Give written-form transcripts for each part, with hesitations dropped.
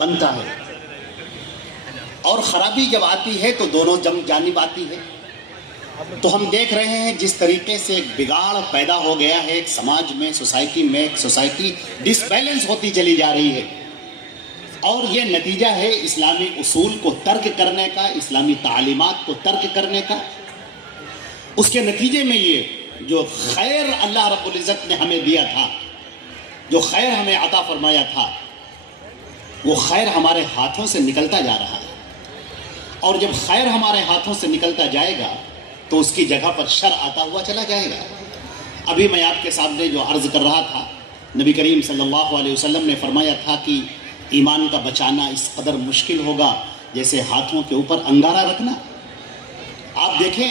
بنتا ہے، اور خرابی جب آتی ہے تو دونوں جانب آتی ہے۔ تو ہم دیکھ رہے ہیں جس طریقے سے ایک بگاڑ پیدا ہو گیا ہے ایک سماج میں، سوسائٹی میں، ایک سوسائٹی ڈس بیلنس ہوتی چلی جا رہی ہے، اور یہ نتیجہ ہے اسلامی اصول کو ترک کرنے کا، اسلامی تعلیمات کو ترک کرنے کا۔ اس کے نتیجے میں یہ جو خیر اللہ رب العزت نے ہمیں دیا تھا، جو خیر ہمیں عطا فرمایا تھا، وہ خیر ہمارے ہاتھوں سے نکلتا جا رہا ہے، اور جب خیر ہمارے ہاتھوں سے نکلتا جائے گا تو اس کی جگہ پر شر آتا ہوا چلا جائے گا۔ ابھی میں آپ کے سامنے جو عرض کر رہا تھا، نبی کریم صلی اللہ علیہ وسلم نے فرمایا تھا کہ ایمان کا بچانا اس قدر مشکل ہوگا جیسے ہاتھوں کے اوپر انگارہ رکھنا۔ آپ دیکھیں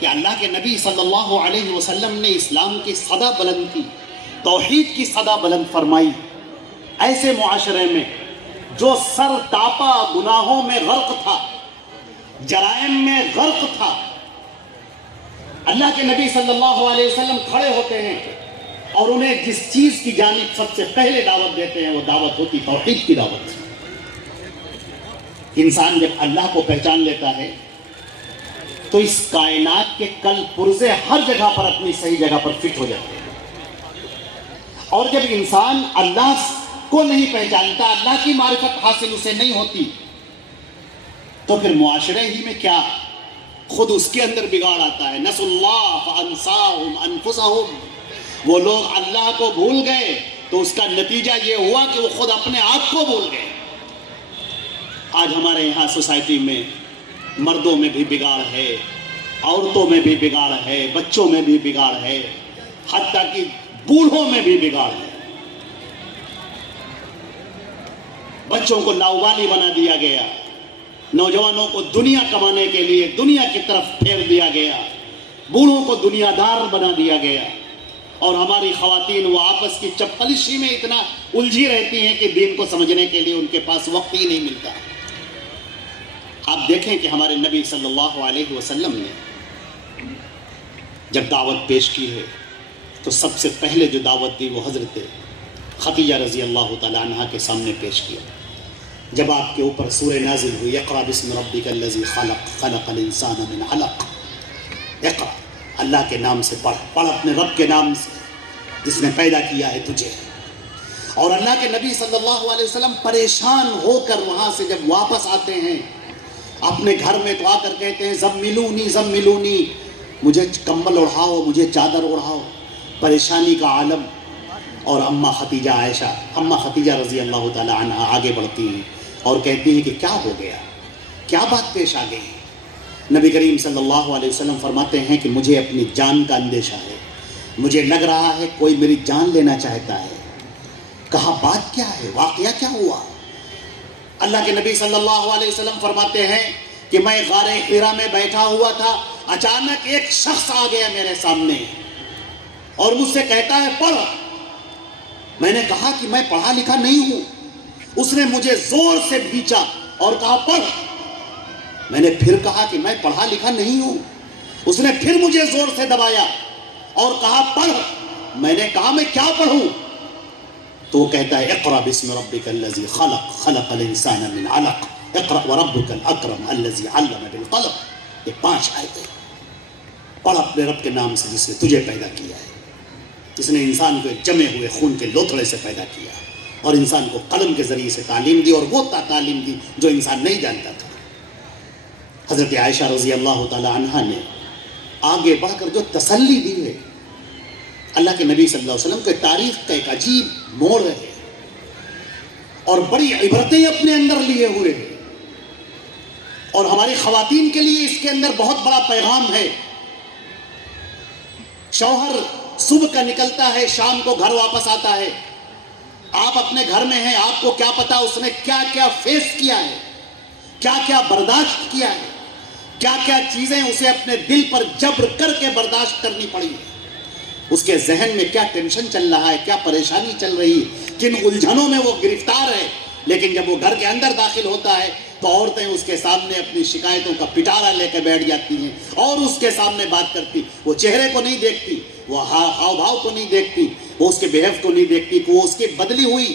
کہ اللہ کے نبی صلی اللہ علیہ وسلم نے اسلام کی صدا بلند کی، توحید کی صدا بلند فرمائی، ایسے معاشرے میں جو سر تاپا گناہوں میں غرق تھا، جرائم میں غرق تھا۔ اللہ کے نبی صلی اللہ علیہ وسلم کھڑے ہوتے ہیں اور انہیں جس چیز کی جانب سب سے پہلے دعوت دیتے ہیں وہ دعوت ہوتی توحید کی دعوت۔ انسان جب اللہ کو پہچان لیتا ہے تو اس کائنات کے کل پرزے ہر جگہ پر اپنی صحیح جگہ پر فٹ ہو جاتے ہیں، اور جب انسان اللہ کو نہیں پہچانتا، اللہ کی معرفت حاصل اسے نہیں ہوتی، تو پھر معاشرے ہی میں کیا، خود اس کے اندر بگاڑ آتا ہے۔ نسوا اللہ فانساہم انفسہم، وہ لوگ اللہ کو بھول گئے تو اس کا نتیجہ یہ ہوا کہ وہ خود اپنے آپ کو بھول گئے۔ آج ہمارے یہاں سوسائٹی میں مردوں میں بھی بگاڑ ہے، عورتوں میں بھی بگاڑ ہے، بچوں میں بھی بگاڑ ہے، حتیٰ کہ بوڑھوں میں بھی بگاڑ ہے۔ بچوں کو لاوالی بنا دیا گیا، نوجوانوں کو دنیا کمانے کے لیے دنیا کی طرف پھیر دیا گیا، بوڑھوں کو دنیا دار بنا دیا گیا، اور ہماری خواتین وہ آپس کی چپلشی میں اتنا الجھی رہتی ہیں کہ دین کو سمجھنے کے لیے ان کے پاس وقت ہی نہیں ملتا۔ آپ دیکھیں کہ ہمارے نبی صلی اللہ علیہ وسلم نے جب دعوت پیش کی ہے تو سب سے پہلے جو دعوت دی وہ حضرت خدیجہ رضی اللہ تعالی عنہ کے سامنے پیش کیا۔ جب آپ کے اوپر سورہ نازل ہوئی، اقرأ بسم ربک الذی خلق، خلق الانسان من علق، اقرأ، اللہ کے نام سے پڑھ، پڑھ اپنے رب کے نام سے جس نے پیدا کیا ہے تجھے۔ اور اللہ کے نبی صلی اللہ علیہ وسلم پریشان ہو کر وہاں سے جب واپس آتے ہیں اپنے گھر میں تو آ کر کہتے ہیں زملونی زملونی، مجھے کمبل اڑھاؤ، مجھے چادر اڑھاؤ، پریشانی کا عالم۔ اور اماں ختیجہ عائشہ، اماں ختیجہ رضی اللہ تعالی عنہ آگے بڑھتی ہیں اور کہتی ہیں کہ کیا ہو گیا، کیا بات پیش آ گئی؟ نبی کریم صلی اللہ علیہ وسلم فرماتے ہیں کہ مجھے اپنی جان کا اندیشہ ہے، مجھے لگ رہا ہے کوئی میری جان لینا چاہتا ہے۔ کہا بات کیا ہے، واقعہ کیا ہوا؟ اللہ کے نبی صلی اللہ علیہ وسلم فرماتے ہیں کہ میں غار حرا میں بیٹھا ہوا تھا، اچانک ایک شخص آ گیا میرے سامنے اور مجھ سے کہتا ہے پڑھ۔ میں نے کہا کہ میں پڑھا لکھا نہیں ہوں۔ اس نے مجھے زور سے کھینچا اور کہا پڑھ۔ میں نے پھر کہا کہ میں پڑھا لکھا نہیں ہوں۔ اس نے پھر مجھے زور سے دبایا اور کہا پڑھ۔ میں نے کہا میں کیا پڑھوں؟ تو وہ کہتا ہے اقرأ بسم ربک الذی خلق، خلق الانسان من علق، اقرأ وربک الاکرم الذی علم بالقلم۔ یہ 5 آیتیں پڑھ اپنے رب کے نام سے جس نے تجھے پیدا کیا ہے، جس نے انسان کو جمے ہوئے خون کے لوتھڑے سے پیدا کیا اور انسان کو قلم کے ذریعے سے تعلیم دی، اور وہ تعلیم دی جو انسان نہیں جانتا تھا۔ حضرت عائشہ رضی اللہ تعالی عنہ نے آگے بڑھ کر جو تسلی دی ہے، اللہ کے نبی صلی اللہ علیہ وسلم کے تاریخ کا ایک عجیب موڑ ہے اور بڑی عبرتیں اپنے اندر لیے ہوئے ہیں، اور ہماری خواتین کے لیے اس کے اندر بہت بڑا پیغام ہے۔ شوہر صبح کا نکلتا ہے، شام کو گھر واپس آتا ہے، آپ اپنے گھر میں ہیں، آپ کو کیا پتا اس نے کیا کیا فیس کیا ہے، کیا کیا برداشت کیا ہے، کیا کیا چیزیں اسے اپنے دل پر جبر کر کے برداشت کرنی پڑی، اس کے ذہن میں کیا ٹینشن چل رہا ہے، کیا پریشانی چل رہی ہے، کن الجھنوں میں وہ گرفتار ہے۔ لیکن جب وہ گھر کے اندر داخل ہوتا ہے تو عورتیں اس کے سامنے اپنی شکایتوں کا پٹارا لے کے بیٹھ جاتی ہیں اور اس کے سامنے بات کرتی، وہ چہرے کو نہیں دیکھتی، وہ ہاؤ بھاؤ کو نہیں دیکھتی، وہ اس کے بیہیو کو نہیں دیکھتی، وہ اس کی بدلی ہوئی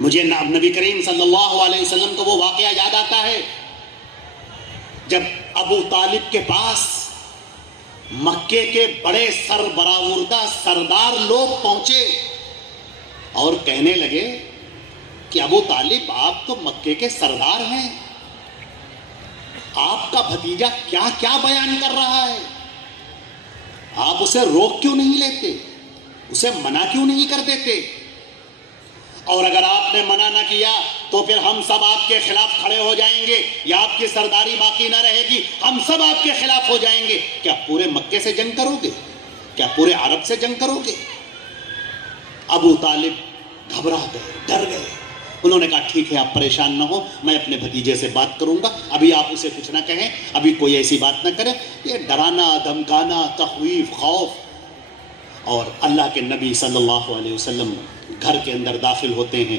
مجھے نبی کریم صلی اللہ علیہ وسلم کو وہ واقعہ یاد آتا ہے جب ابو طالب کے پاس مکے کے بڑے سربراہ سردار لوگ پہنچے اور کہنے لگے کہ ابو طالب آپ تو مکے کے سردار ہیں، آپ کا بھتیجا کیا کیا بیان کر رہا ہے، آپ اسے روک کیوں نہیں لیتے، اسے منع کیوں نہیں کر دیتے، اور اگر آپ نے منع نہ کیا تو پھر ہم سب آپ کے خلاف کھڑے ہو جائیں گے یا آپ کی سرداری باقی نہ رہے گی، ہم سب آپ کے خلاف ہو جائیں گے، کیا پورے مکے سے جنگ کرو گے، کیا پورے عرب سے جنگ کرو گے؟ ابو طالب گھبرا گئے، ڈر گئے، انہوں نے کہا ٹھیک ہے آپ پریشان نہ ہو، میں اپنے بھتیجے سے بات کروں گا، ابھی آپ اسے کچھ نہ کہیں، ابھی کوئی ایسی بات نہ کرے، یہ ڈرانا دھمکانا تخویف خوف۔ اور اللہ کے نبی صلی اللہ علیہ وسلم گھر کے اندر داخل ہوتے ہیں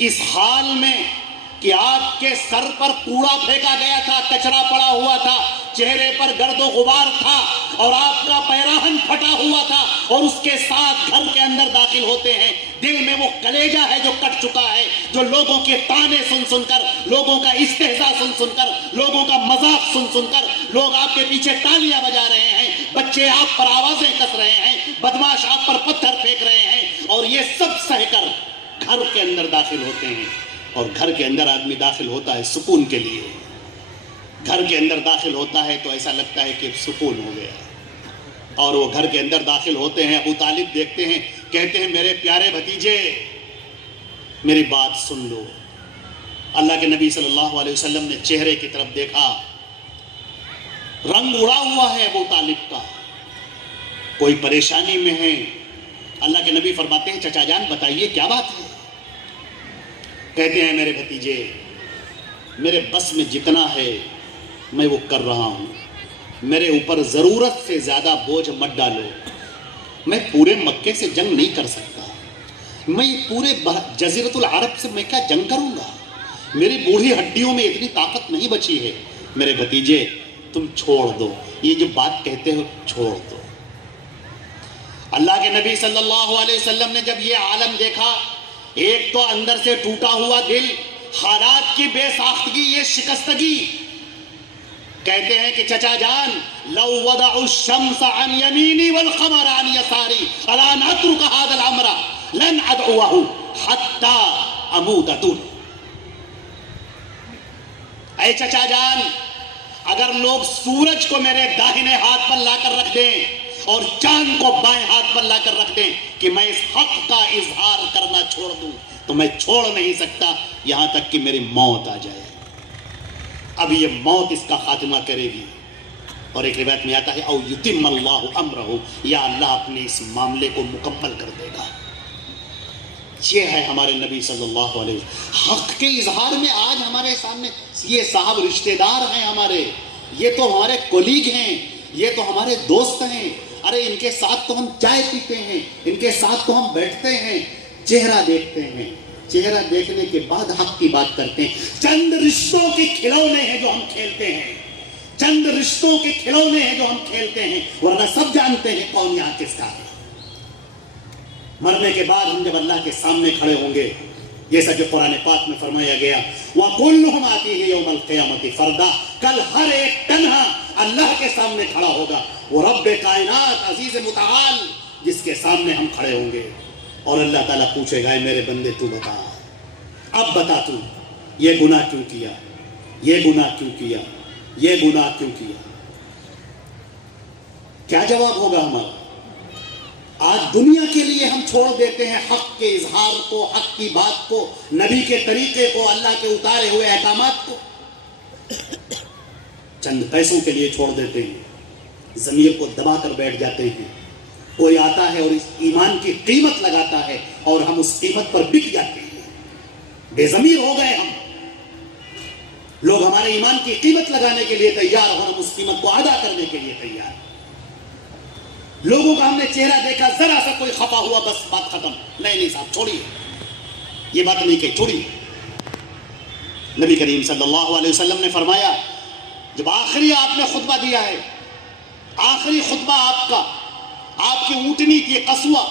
اس حال میں کہ آپ کے سر پر کوڑا پھینکا گیا تھا، کچرا پڑا ہوا تھا، چہرے پر گرد و غبار تھا اور آپ کا پیراہن پھٹا ہوا تھا، اور اس کے ساتھ گھر کے اندر داخل ہوتے ہیں۔ دل میں وہ کلیجہ ہے جو کٹ چکا ہے، جو لوگوں کے طعنے سن سن کر، لوگوں کا استہزاء سن سن کر، لوگوں کا مذاق سن سن کر، لوگ آپ کے پیچھے تالیاں بجا رہے ہیں، بچے آپ پر آوازیں کس رہے ہیں، بدماش آپ پر پتھر پھینک رہے ہیں، اور یہ سب سہ کر گھر کے اندر داخل ہوتے ہیں۔ اور گھر کے اندر آدمی داخل ہوتا ہے سکون کے لیے، گھر کے اندر داخل ہوتا ہے تو ایسا لگتا ہے کہ سکون ہو گیا، اور وہ گھر کے اندر داخل ہوتے ہیں، ابو طالب دیکھتے ہیں، کہتے ہیں میرے پیارے بھتیجے میری بات سن لو۔ اللہ کے نبی صلی اللہ علیہ وسلم نے چہرے کی طرف دیکھا، رنگ اڑا ہوا ہے ابو طالب کا، کوئی پریشانی میں ہے۔ اللہ کے نبی فرماتے ہیں چچا جان بتائیے کیا بات ہے؟ کہتے ہیں میرے بھتیجے میرے بس میں جتنا ہے میں وہ کر رہا ہوں، میرے اوپر ضرورت سے زیادہ بوجھ مت ڈالو، میں پورے مکے سے جنگ نہیں کر سکتا، میں پورے جزیرۃ العرب سے میں کیا جنگ کروں گا، میری بوڑھی ہڈیوں میں اتنی طاقت نہیں بچی ہے، میرے بھتیجے تم چھوڑ دو، یہ جو بات کہتے ہو چھوڑ دو۔ اللہ کے نبی صلی اللہ علیہ وسلم نے جب یہ عالم دیکھا، ایک تو اندر سے ٹوٹا ہوا دل، حالات کی بے ساختگی، یہ شکستگی، کہتے ہیں کہ چچا جان لو وضعوا الشمس عن یمینی والقمر عن یساری الا نترک هذا الامر لن ادعوه حتى اموت دون۔ اے چچا جان اگر لوگ سورج کو میرے داہنے ہاتھ پر لا کر رکھ دیں اور چاند کو بائیں ہاتھ پر لا کر رکھ دیں کہ میں اس حق کا اظہار کرنا چھوڑ دوں تو میں چھوڑ نہیں سکتا یہاں تک کہ میری موت آ جائے۔ اب یہ موت اس کا خاتمہ کرے گی، اور ایک روایت میں آتا ہے او یتم اللہ امرہ، یا اللہ اپنے اس معاملے کو مکمل کر دے گا۔ یہ ہے ہمارے نبی صلی اللہ علیہ وسلم۔ حق کے اظہار میں آج ہمارے سامنے یہ صاحب رشتہ دار ہیں ہمارے، یہ تو ہمارے کولیگ ہیں، یہ تو ہمارے دوست ہیں، ارے ان کے ساتھ تو ہم چائے پیتے ہیں، ان کے ساتھ تو ہم بیٹھتے ہیں، چہرہ دیکھتے ہیں، چہرہ دیکھنے کے بعد حق کی بات کرتے ہیں۔ چند رشتوں کے کھلونے ہیں جو ہم کھیلتے ہیں، چند رشتوں کے کھلونے ہیں جو ہم کھیلتے ہیں، ورنہ سب جانتے ہیں کون یہاں کس کا ہے۔ مرنے کے بعد ہم جب اللہ کے سامنے کھڑے ہوں گے، جیسا کہ قرآن پاک میں فرمایا گیا وَكُلُّهُمْ آتِيهِ يَوْمَ الْقِيَامَةِ فَرْدًا، کل ہر ایک تنہا اللہ کے سامنے کھڑا ہوگا، وہ رب کائنات عزیز متعال جس کے سامنے ہم کھڑے ہوں گے، اور اللہ تعالیٰ پوچھے گا اے میرے بندے تو بتا، اب بتا تو یہ گناہ کیوں کیا، یہ گناہ کیوں کیا، یہ گناہ کیوں کیا؟ کیا جواب ہوگا ہمارا؟ آج دنیا کے لیے ہم چھوڑ دیتے ہیں حق کے اظہار کو، حق کی بات کو، نبی کے طریقے کو، اللہ کے اتارے ہوئے احکامات کو، چند پیسوں کے لیے چھوڑ دیتے ہیں، ضمیر کو دبا کر بیٹھ جاتے ہیں۔ کوئی آتا ہے اور اس ایمان کی قیمت لگاتا ہے اور ہم اس قیمت پر بک جاتے ہیں، بے ضمیر ہو گئے ہم۔ لوگ ہمارے ایمان کی قیمت لگانے کے لیے تیار اور ہم اس قیمت کو ادا کرنے کے لیے تیار۔ لوگوں کا ہم نے چہرہ دیکھا، ذرا سا کوئی خفا ہوا بس بات ختم، نہیں صاحب چھوڑیے، یہ بات نہیں کہی، چھوڑیے۔ نبی کریم صلی اللہ علیہ وسلم نے فرمایا جب آخری آپ نے خطبہ دیا ہے، آخری خطبہ آپ کا، آپ کی اونٹنی کی قصوہ،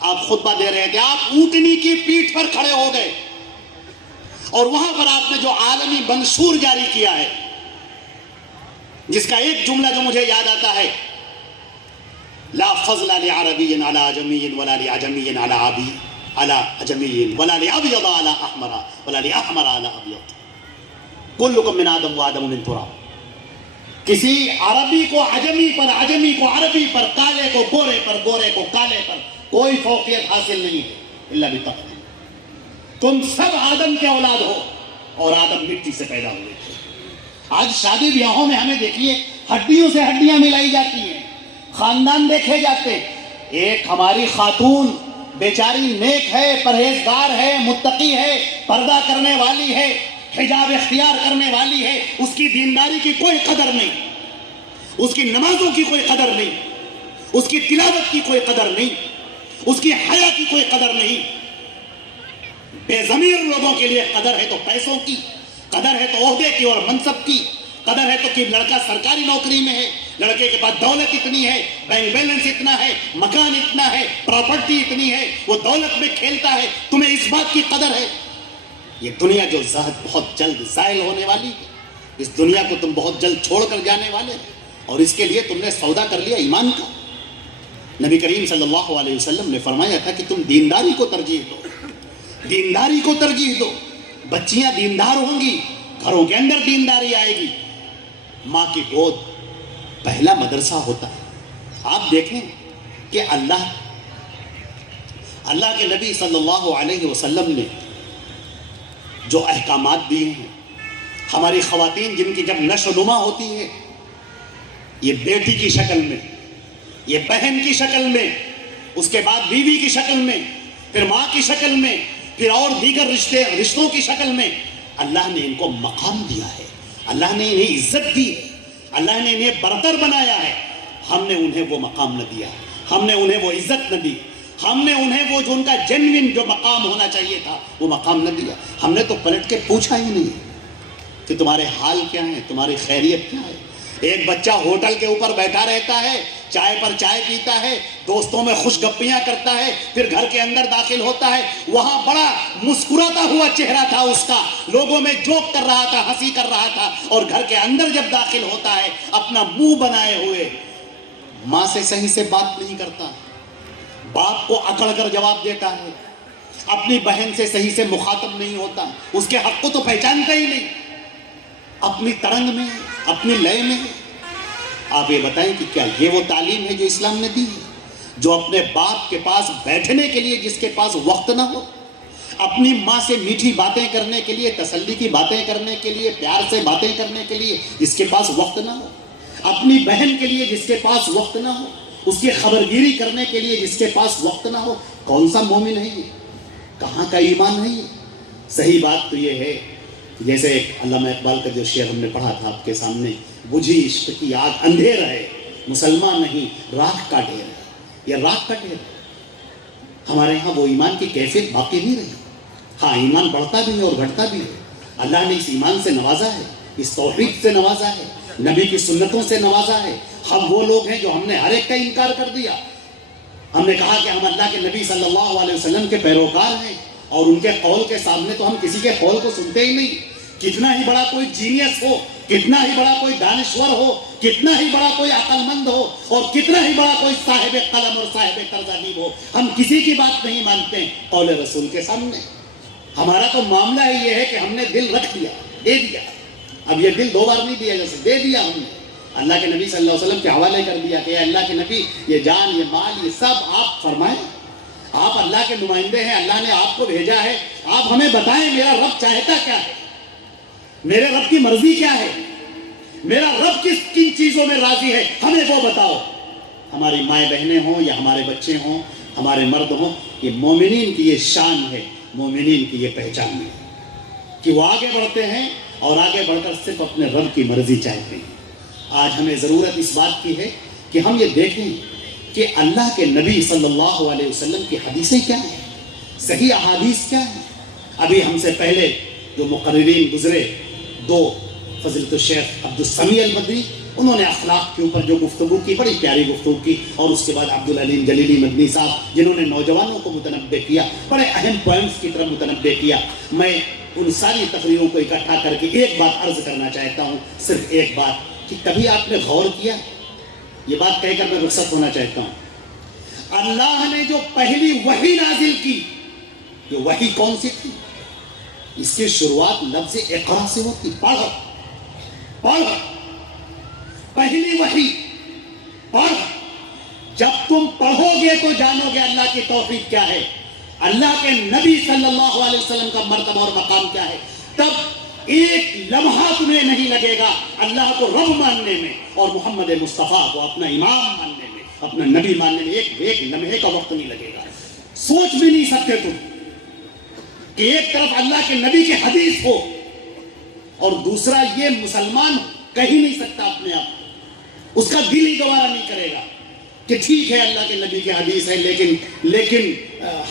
آپ خطبہ دے رہے تھے، آپ اونٹنی کی پیٹھ پر کھڑے ہو گئے اور وہاں پر آپ نے جو عالمی منشور جاری کیا ہے، جس کا ایک جملہ جو مجھے یاد آتا ہے، لا فضل لعربی علی عجمی ولا لعجمی علی عجمی ولا لابیض علی احمر ولا لاحمر علی ابیض کلکم من آدم وآدم من تراب۔ کسی عربی کو عجمی پر، عجمی کو عربی پر، کالے کو گورے پر، گورے کو کالے پر کوئی فوقیت حاصل نہیں ہے الا بتقوی۔ تم سب آدم کے اولاد ہو اور آدم مٹی سے پیدا ہوئے تھے۔ آج شادی بیاہوں میں ہمیں دیکھیے ہڈیوں سے ہڈیاں ملائی جاتی ہیں، خاندان دیکھے جاتے۔ ایک ہماری خاتون بیچاری نیک ہے، پرہیزگار ہے، متقی ہے، پردہ کرنے والی ہے، حجاب اختیار کرنے والی ہے، اس کی دینداری کی کوئی قدر نہیں، اس کی نمازوں کی کوئی قدر نہیں، اس کی تلاوت کی کوئی قدر نہیں، اس کی حیا کی کوئی قدر نہیں۔ بے ضمیر لوگوں کے لیے قدر ہے تو پیسوں کی، قدر ہے تو عہدے کی اور منصب کی، قدر ہے تو کہ لڑکا سرکاری نوکری میں ہے، لڑکے کے پاس دولت اتنی ہے، بینک بیلنس اتنا ہے، مکان اتنا ہے، پراپرٹی اتنی ہے، وہ دولت میں کھیلتا ہے، تمہیں اس بات کی قدر ہے۔ یہ دنیا جو بہت جلد زائل ہونے والی ہے، اس دنیا کو تم بہت جلد چھوڑ کر جانے والے اور اس کے لیے تم نے سودا کر لیا ایمان کا۔ نبی کریم صلی اللہ علیہ وسلم نے فرمایا تھا کہ تم دینداری کو ترجیح دو، دینداری کو ترجیح دو۔ بچیاں دیندار ہوں گی، گھروں کے اندر دینداری آئے گی۔ ماں کی گود پہلا مدرسہ ہوتا ہے۔ آپ دیکھیں کہ اللہ کے نبی صلی اللہ علیہ وسلم نے جو احکامات دیے ہیں، ہماری خواتین جن کی جب نشو نما ہوتی ہے، یہ بیٹی کی شکل میں، یہ بہن کی شکل میں، اس کے بعد بیوی کی شکل میں، پھر ماں کی شکل میں، پھر اور دیگر رشتوں کی شکل میں، اللہ نے ان کو مقام دیا ہے، اللہ نے انہیں عزت دی ہے، اللہ نے انہیں برتر بنایا ہے۔ ہم نے انہیں وہ مقام نہ دیا، ہم نے انہیں وہ عزت نہ دی، ہم نے انہیں وہ جو ان کا جنوین جو مقام ہونا چاہیے تھا وہ مقام نہ دیا۔ ہم نے تو پلٹ کے پوچھا ہی نہیں کہ تمہارے حال کیا ہیں، تمہاری خیریت کیا ہے۔ ایک بچہ ہوٹل کے اوپر بیٹھا رہتا ہے، چائے پر چائے پیتا ہے، دوستوں میں خوش گپیاں کرتا ہے، پھر گھر کے اندر داخل ہوتا ہے، وہاں بڑا مسکراتا ہوا چہرہ تھا اس کا، لوگوں میں جوک کر رہا تھا، ہنسی کر رہا تھا، اور گھر کے اندر جب داخل ہوتا ہے اپنا منہ بنائے ہوئے ماں سے صحیح سے بات نہیں کرتا، باپ کو اکڑ کر جواب دیتا ہے، اپنی بہن سے صحیح سے مخاطب نہیں ہوتا، اس کے حق کو تو پہچانتا ہی نہیں، اپنی ترنگ میں، اپنی لئے میں۔ آپ یہ بتائیں کہ کیا یہ وہ تعلیم ہے جو اسلام نے دی ہے؟ جو اپنے باپ کے پاس بیٹھنے کے لیے جس کے پاس وقت نہ ہو، اپنی ماں سے میٹھی باتیں کرنے کے لیے، تسلی کی باتیں کرنے کے لیے، پیار سے باتیں کرنے کے لیے جس کے پاس وقت نہ ہو، اپنی بہن کے لیے جس کے پاس وقت نہ ہو، اس کی خبرگیری کرنے کے لیے جس کے پاس وقت نہ ہو، کون سا مومن ہے یہ؟ کہاں کا ایمان ہے یہ؟ صحیح بات تو یہ ہے، جیسے علامہ اقبال کا جو شعر ہم نے پڑھا تھا آپ کے سامنے، بجھی عشق کی آگ اندھیر ہے، مسلمان نہیں راکھ کا ڈھیر ہے۔ یہ راکھ کا ڈھیر ہے۔ ہمارے ہاں وہ ایمان کی کیفیت باقی نہیں رہی۔ ہاں ایمان بڑھتا بھی ہے اور گھٹتا بھی ہے۔ اللہ نے اس ایمان سے نوازا ہے، اس توحید سے نوازا ہے، نبی کی سنتوں سے نوازا ہے۔ ہم وہ لوگ ہیں جو ہم نے ہر ایک کا انکار کر دیا۔ ہم نے کہا کہ ہم اللہ کے نبی صلی اللہ علیہ وسلم کے پیروکار ہیں اور ان کے قول کے سامنے تو ہم کسی کے قول کو سنتے ہی نہیں۔ کتنا ہی بڑا کوئی جینیس ہو، کتنا ہی بڑا کوئی دانشور ہو، کتنا ہی بڑا کوئی عقل مند ہو، اور کتنا ہی بڑا کوئی صاحب قلم اور صاحب طرز ادیب ہو، ہم کسی کی بات نہیں مانتے قول رسول کے سامنے۔ ہمارا تو معاملہ ہی یہ ہے کہ ہم نے دل رکھ دیا، دے دیا۔ اب یہ دل دو بار نہیں دیا جیسے دے دیا ہم نے، اللہ کے نبی صلی اللہ علیہ وسلم کے حوالے کر دیا کہ اللہ کے نبی یہ جان، یہ مال، یہ سب آپ فرمائیں۔ آپ اللہ کے نمائندے ہیں، اللہ نے آپ کو بھیجا ہے، آپ ہمیں بتائیں میرا رب چاہتا کیا ہے، میرے رب کی مرضی کیا ہے، میرا رب کن چیزوں میں راضی ہے، ہمیں وہ بتاؤ۔ ہماری مائیں بہنیں ہوں یا ہمارے بچے ہوں، ہمارے مرد ہوں، یہ مومنین کی یہ شان ہے، مومنین کی یہ پہچان ہے کہ وہ آگے بڑھتے ہیں اور آگے بڑھ کر صرف اپنے رب کی مرضی چاہتے ہیں۔ آج ہمیں ضرورت اس بات کی ہے کہ ہم یہ دیکھیں کہ اللہ کے نبی صلی اللہ علیہ وسلم کی حدیثیں کیا ہیں، صحیح احادیث کیا ہیں۔ ابھی ہم سے پہلے جو مقررین گزرے، دو فضیلت الشیخ عبدالسمیع البدری انہوں نے اخلاق کے اوپر جو گفتگو کی بڑی پیاری گفتگو کی. اور اس کے بعد عبدالعلیم جلیلی مدنی صاحب جنہوں نے نوجوانوں کو متنبع کیا, بڑے اہم پوائنٹس کی طرف متنبع کیا. میں ان ساری تقریروں کو اکٹھا کر کے ایک بات عرض کرنا چاہتا ہوں, صرف ایک بات, کہ کبھی آپ نے غور کیا, یہ بات کہہ کر میں رخصت ہونا چاہتا ہوں, اللہ نے جو پہلی وحی نازل کی, یہ وحی کون سی تھی؟ اس کی شروعات لفظ اقرا سے ہوتی, پڑھ پڑھ, پہلی وحی پڑھ. جب تم پڑھو گے تو جانو گے اللہ کی توفیق کیا ہے, اللہ کے نبی صلی اللہ علیہ وسلم کا مرتبہ اور مقام کیا ہے. تب ایک لمحہ تمہیں نہیں لگے گا اللہ کو رب ماننے میں اور محمد مصطفیٰ کو اپنا امام ماننے میں, اپنا نبی ماننے میں ایک لمحے کا وقت نہیں لگے گا. سوچ بھی نہیں سکتے تم کہ ایک طرف اللہ کے نبی کی حدیث ہو اور دوسرا یہ مسلمان کہہ ہی نہیں سکتا اپنے آپ, اس کا دل ہی گوارا نہیں کرے گا کہ ٹھیک ہے اللہ کے نبی کی حدیث ہے, لیکن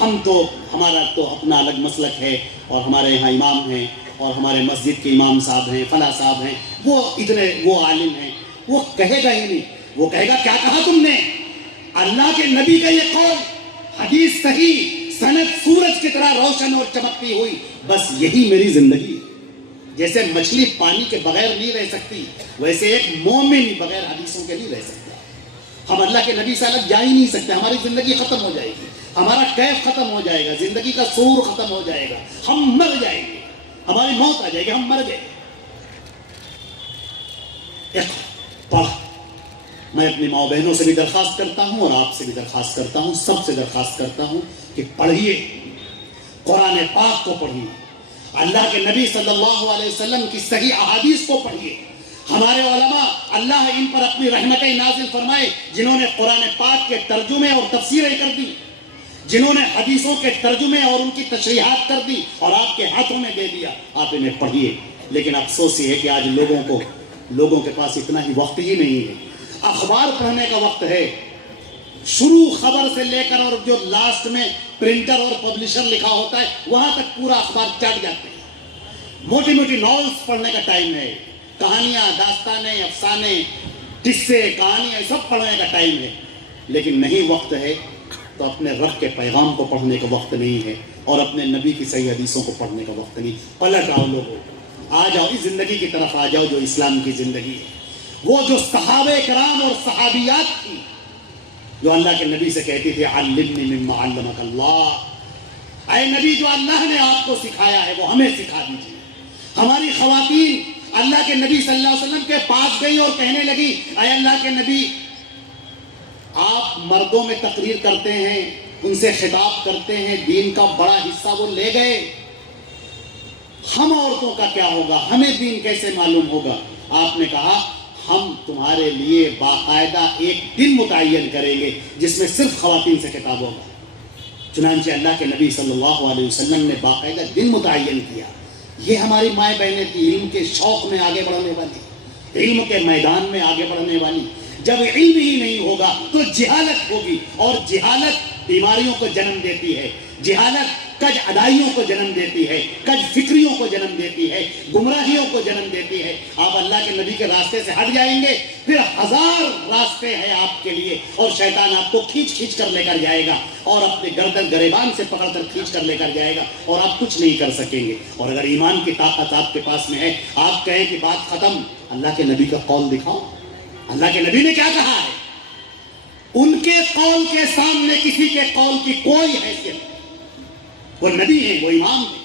ہمارا تو اپنا الگ مسلک ہے, اور ہمارے یہاں امام ہیں, اور ہمارے مسجد کے امام صاحب ہیں, فلاں صاحب ہیں, وہ عالم ہیں. وہ کہے گا ہی نہیں, وہ کہے گا کیا کہا تم نے, اللہ کے نبی کا یہ قول, حدیث صحیح, سند سورج کی طرح روشن اور چمکتی ہوئی, بس یہی میری زندگی ہے. جیسے مچھلی پانی کے بغیر نہیں رہ سکتی, ویسے ایک مومن بغیر حدیثوں کے نہیں رہ سکتا. ہم اللہ کے نبی سے الگ جا ہی نہیں سکتے, ہماری زندگی ختم ہو جائے گی, ہمارا کیف ختم ہو جائے گا, زندگی کا سور ختم ہو جائے گا, ہم مر جائیں گے, ہماری موت آ جائے گی, ہم مر جائیں گے. پڑھ. میں اپنی ماں بہنوں سے بھی درخواست کرتا ہوں اور آپ سے بھی درخواست کرتا ہوں, سب سے درخواست کرتا ہوں کہ پڑھیے, قرآن پاک کو پڑھیے, اللہ کے نبی صلی اللہ علیہ وسلم کی صحیح احادیث کو پڑھیے. ہمارے علماء اللہ ان پر اپنی رحمتیں نازل فرمائے, جنہوں نے قرآن پاک کے ترجمے اور تفسیریں کر دی, جنہوں نے حدیثوں کے ترجمے اور ان کی تشریحات کر دی اور آپ کے ہاتھوں میں دے دیا, آپ انہیں پڑھیے. لیکن افسوس یہ ہے کہ آج لوگوں کے پاس اتنا ہی وقت ہی نہیں ہے. اخبار پڑھنے کا وقت ہے, شروع خبر سے لے کر اور جو لاسٹ میں پرنٹر اور پبلشر لکھا ہوتا ہے وہاں تک پورا اخبار چٹ جاتے ہیں. موٹی موٹی ناولز پڑھنے کا ٹائم ہے, کہانیاں, داستانیں, افسانے, قصے, کہانیاں, سب پڑھنے کا ٹائم ہے. لیکن نہیں وقت ہے تو اپنے رب کے پیغام کو پڑھنے کا وقت نہیں ہے, اور اپنے نبی کی صحیح حدیثوں کو پڑھنے کا وقت نہیں. پلٹ آؤ لوگوں, آ جاؤ اس زندگی کی طرف آ جاؤ جو اسلام کی زندگی ہے, وہ جو صحابہ کرام اور صحابیات تھی, جو اللہ کے نبی سے کہتی تھی علمنی مما علمک اللہ, اے نبی جو اللہ نے آپ کو سکھایا ہے وہ ہمیں سکھا دیجیے. ہماری خواتین اللہ کے نبی صلی اللہ علیہ وسلم کے پاس گئی اور کہنے لگی, اے اللہ کے نبی آپ مردوں میں تقریر کرتے ہیں, ان سے خطاب کرتے ہیں, دین کا بڑا حصہ وہ لے گئے, ہم عورتوں کا کیا ہوگا, ہمیں دین کیسے معلوم ہوگا. آپ نے کہا ہم تمہارے لیے باقاعدہ ایک دن متعین کریں گے جس میں صرف خواتین سے خطاب ہوگا. چنانچہ اللہ کے نبی صلی اللہ علیہ وسلم نے باقاعدہ دن متعین کیا. یہ ہماری مائیں بہنیں تھیں, علم کے شوق میں آگے بڑھنے والی, علم کے میدان میں آگے بڑھنے والی. جب علم ہی نہیں ہوگا تو جہالت ہوگی, اور جہالت بیماریوں کو جنم دیتی ہے, جہالت کج ادائیوں کو جنم دیتی ہے, کج فکریوں کو جنم دیتی ہے, گمراہیوں کو جنم دیتی ہے. آپ اللہ کے نبی کے راستے سے ہٹ جائیں گے, پھر ہزار راستے ہیں آپ کے لیے, اور شیطان آپ کو کھینچ کر لے کر جائے گا, اور اپنے گردن گریبان سے پکڑ کر کھینچ کر لے کر جائے گا, اور آپ کچھ نہیں کر سکیں گے. اور اگر ایمان کی طاقت آپ کے پاس میں ہے, آپ کہیں کہ بات ختم, اللہ کے نبی کا قول دکھاؤ. اللہ کے نبی نے کیا کہا ہے, ان کے قول کے سامنے کسی کے قول کی کوئی حیثیت نہیں. وہ نبی ہیں, وہ امام ہیں,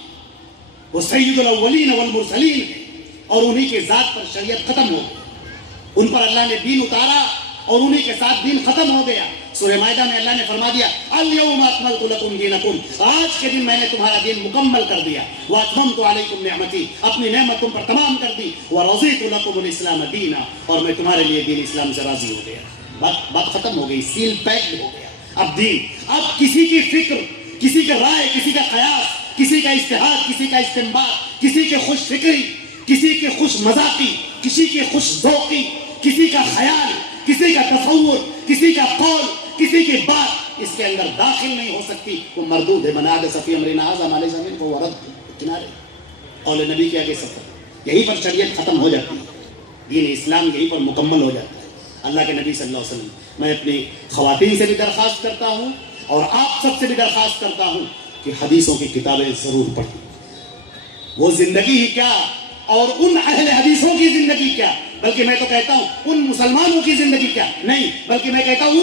وہ سید الاولین والمرسلین ہیں, اور انہی کے ذات پر شریعت ختم ہو گئی. ان پر اللہ نے دین اتارا اور انہی کے ساتھ دین ختم ہو گیا. سورہ مائدہ میں اللہ نے فرما دیا الیوم اکملت لکم دینکم, آج کے دن میں نے تمہارا دین مکمل کر دیا. واتممت علیکم نعمتی, اپنی نعمت تم پر تمام کر دی. ورضیت لکم الاسلام دینا, اور میں تمہارے لیے دین اسلام سے راضی ہو گیا. بات ختم ہو گئی, سیل پیکڈ ہو گیا. اب دین, اب کسی کی فکر, کسی کا رائے, کسی کا خیال, کسی کا اجتہاد, کسی کا استنباط, کسی کے خوش فکری, کسی کے خوش مذاقی, کسی کے خوش ذوقی, کسی کا خیال, کسی کا تصور, کسی کا قول, کسی کی بات اس کے اندر داخل نہیں ہو سکتی. وہ مردود ہے. من احدث فی امرنا ھذا ما لیس منہ فہو رد. کنارے قول نبی کے آگے سفر, یہیں پر شریعت ختم ہو جاتی ہے. دین اسلام یہیں پر مکمل ہو جاتا ہے۔ اللہ کے نبی صلی اللہ علیہ وسلم، میں اپنی خواتین سے بھی درخواست کرتا ہوں اور آپ سب سے بھی درخواست کرتا ہوں کہ حدیثوں کی کتابیں ضرور پڑھیں۔ وہ زندگی ہی کیا اور ان اہل حدیثوں کی زندگی کیا، بلکہ میں تو کہتا ہوں ان مسلمانوں کی زندگی کیا نہیں، بلکہ میں کہتا ہوں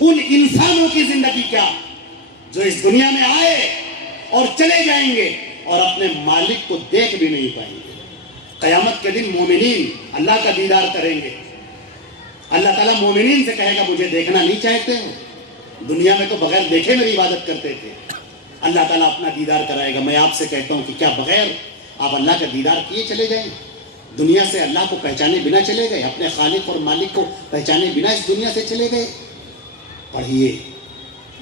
ان انسانوں کی زندگی کیا جو اس دنیا میں آئے اور چلے جائیں گے اور اپنے مالک کو دیکھ بھی نہیں پائیں گے۔ قیامت کے دن مومنین اللہ کا دیدار کریں گے۔ اللہ تعالیٰ مومنین سے کہے گا مجھے دیکھنا نہیں چاہتے ہو؟ دنیا میں تو بغیر دیکھے میری عبادت کرتے تھے۔ اللہ تعالیٰ اپنا دیدار کرائے گا۔ میں آپ سے کہتا ہوں کہ کیا بغیر آپ اللہ کا دیدار کیے چلے جائیں؟ دنیا سے اللہ کو پہچانے بنا چلے گئے؟ اپنے خالق اور مالک کو پہچانے بنا اس دنیا سے چلے گئے؟ پڑھیے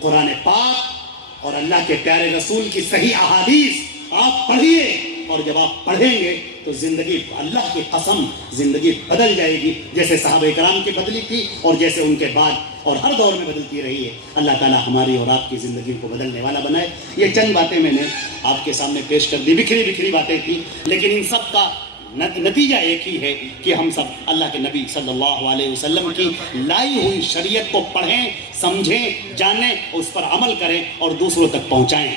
قرآن پاک اور اللہ کے پیارے رسول کی صحیح احادیث آپ پڑھیے، اور جب آپ پڑھیں گے تو زندگی، اللہ کی قسم، زندگی بدل جائے گی، جیسے صحابہ کرام کی بدلی تھی اور جیسے ان کے بعد اور ہر دور میں بدلتی رہی ہے۔ اللہ تعالیٰ ہماری اور آپ کی زندگی کو بدلنے والا بنائے۔ یہ چند باتیں میں نے آپ کے سامنے پیش کر دی، بکھری بکھری باتیں تھیں، لیکن ان سب کا نتیجہ ایک ہی ہے کہ ہم سب اللہ کے نبی صلی اللہ علیہ وسلم کی لائی ہوئی شریعت کو پڑھیں، سمجھیں، جانیں، اس پر عمل کریں اور دوسروں تک پہنچائیں۔